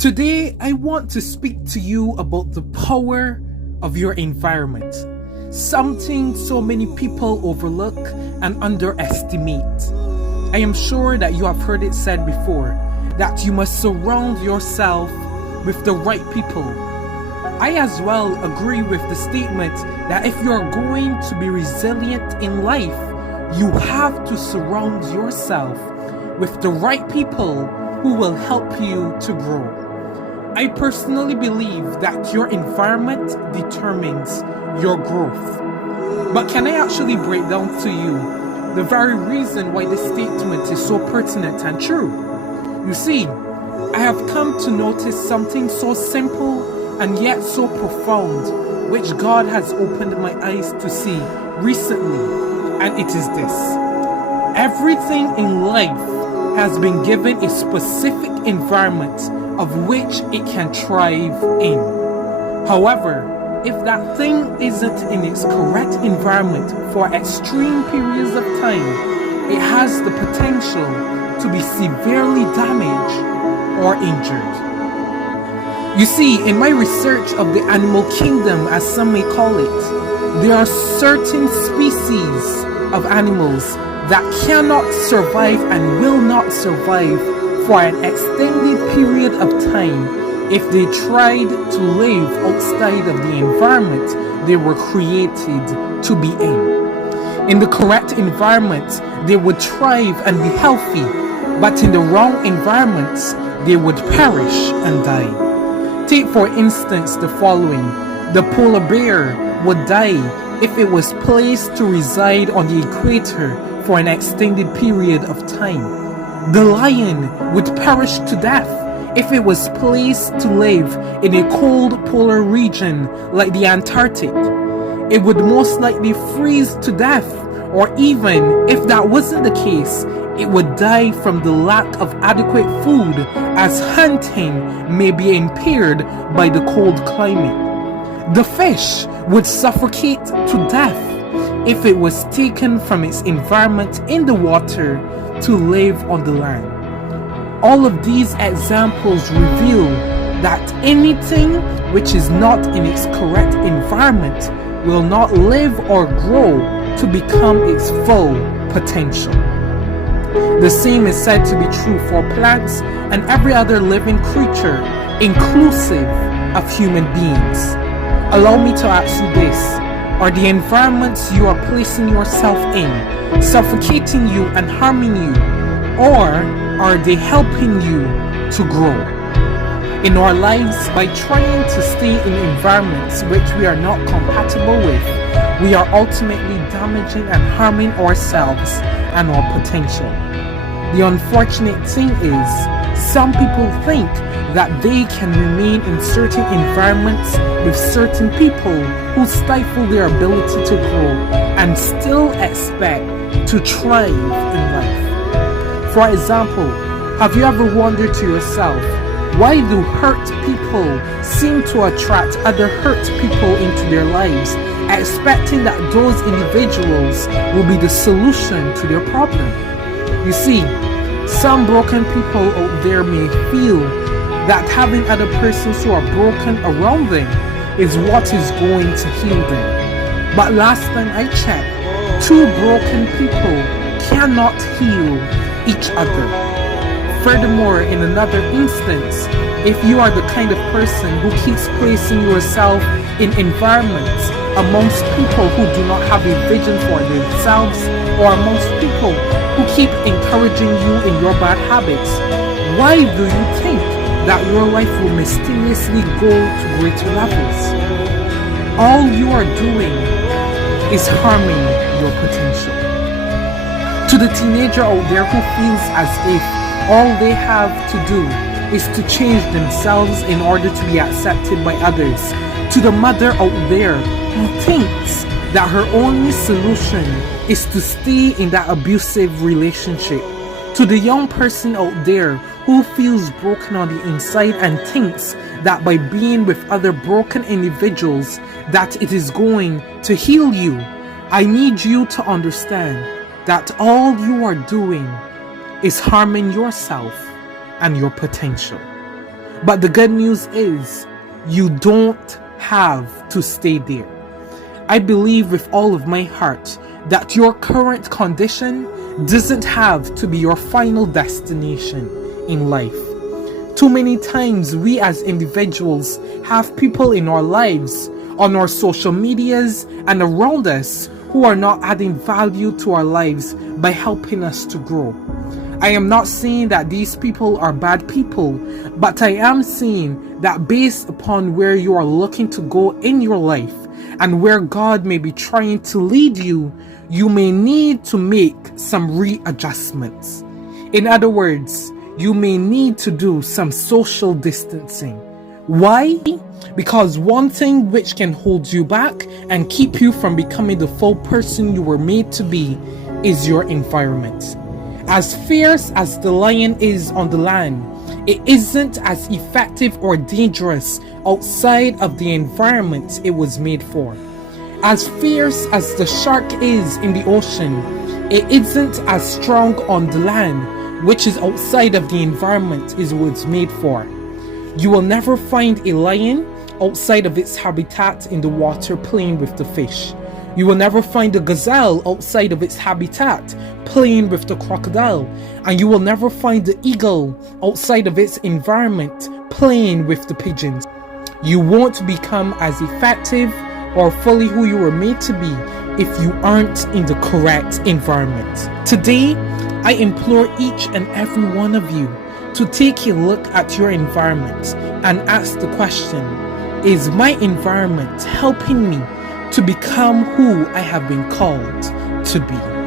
Today, I want to speak to you about the power of your environment, something so many people overlook and underestimate. I am sure that you have heard it said before that you must surround yourself with the right people. I as well agree with the statement that if you are going to be resilient in life, you have to surround yourself with the right people who will help you to grow. I personally believe that your environment determines your growth. But can I actually break down to you the very reason why this statement is so pertinent and true? You see, I have come to notice something so simple and yet so profound, which God has opened my eyes to see recently, and it is this. Everything in life has been given a specific environment of which it can thrive in. However, if that thing isn't in its correct environment for extreme periods of time, it has the potential to be severely damaged or injured. You see, in my research of the animal kingdom, as some may call it, there are certain species of animals that cannot survive and will not survive for an extended period of time if they tried to live outside of the environment they were created to be in. In the correct environment, they would thrive and be healthy, but in the wrong environments, they would perish and die. Take for instance the following. The polar bear would die if it was placed to reside on the equator for an extended period of time. The lion would perish to death if it was placed to live in a cold polar region like the Antarctic. It would most likely freeze to death, or even if that wasn't the case, it would die from the lack of adequate food, as hunting may be impaired by the cold climate. The fish would suffocate to death if it was taken from its environment in the water to live on the land. All of these examples reveal that anything which is not in its correct environment will not live or grow to become its full potential. The same is said to be true for plants and every other living creature, inclusive of human beings. Allow me to ask you this. Are the environments you are placing yourself in suffocating you and harming you, or are they helping you to grow? In our lives, by trying to stay in environments which we are not compatible with, we are ultimately damaging and harming ourselves and our potential. The unfortunate thing is, some people think that they can remain in certain environments with certain people who stifle their ability to grow and still expect to thrive in life. For example, have you ever wondered to yourself, why do hurt people seem to attract other hurt people into their lives, expecting that those individuals will be the solution to their problem? You see, some broken people out there may feel that having other persons who are broken around them is what is going to heal them. But last time I checked, two broken people cannot heal each other. Furthermore, in another instance, if you are the kind of person who keeps placing yourself in environments amongst people who do not have a vision for themselves, or amongst people who keep encouraging you in your bad habits, why do you think that your life will mysteriously go to greater levels? All you are doing is harming your potential. To the teenager out there who feels as if all they have to do is to change themselves in order to be accepted by others, to the mother out there who thinks that her only solution is to stay in that abusive relationship, to the young person out there who feels broken on the inside and thinks that by being with other broken individuals that it is going to heal you, I need you to understand that all you are doing is harming yourself and your potential. But the good news is, you don't have to stay there. I believe with all of my heart that your current condition doesn't have to be your final destination in life. Too many times we as individuals have people in our lives, on our social medias and around us who are not adding value to our lives by helping us to grow. I am not saying that these people are bad people, but I am saying that based upon where you are looking to go in your life and where God may be trying to lead you, you may need to make some readjustments. In other words, you may need to do some social distancing. Why? Because one thing which can hold you back and keep you from becoming the full person you were made to be is your environment. As fierce as the lion is on the land, it isn't as effective or dangerous outside of the environment it was made for. As fierce as the shark is in the ocean, it isn't as strong on the land, which is outside of the environment it was made for. You will never find a lion outside of its habitat in the water playing with the fish. You will never find a gazelle outside of its habitat playing with the crocodile, and you will never find the eagle outside of its environment playing with the pigeons. You won't become as effective or fully who you were made to be if you aren't in the correct environment. Today, I implore each and every one of you to take a look at your environment and ask the question, is my environment helping me to become who I have been called to be?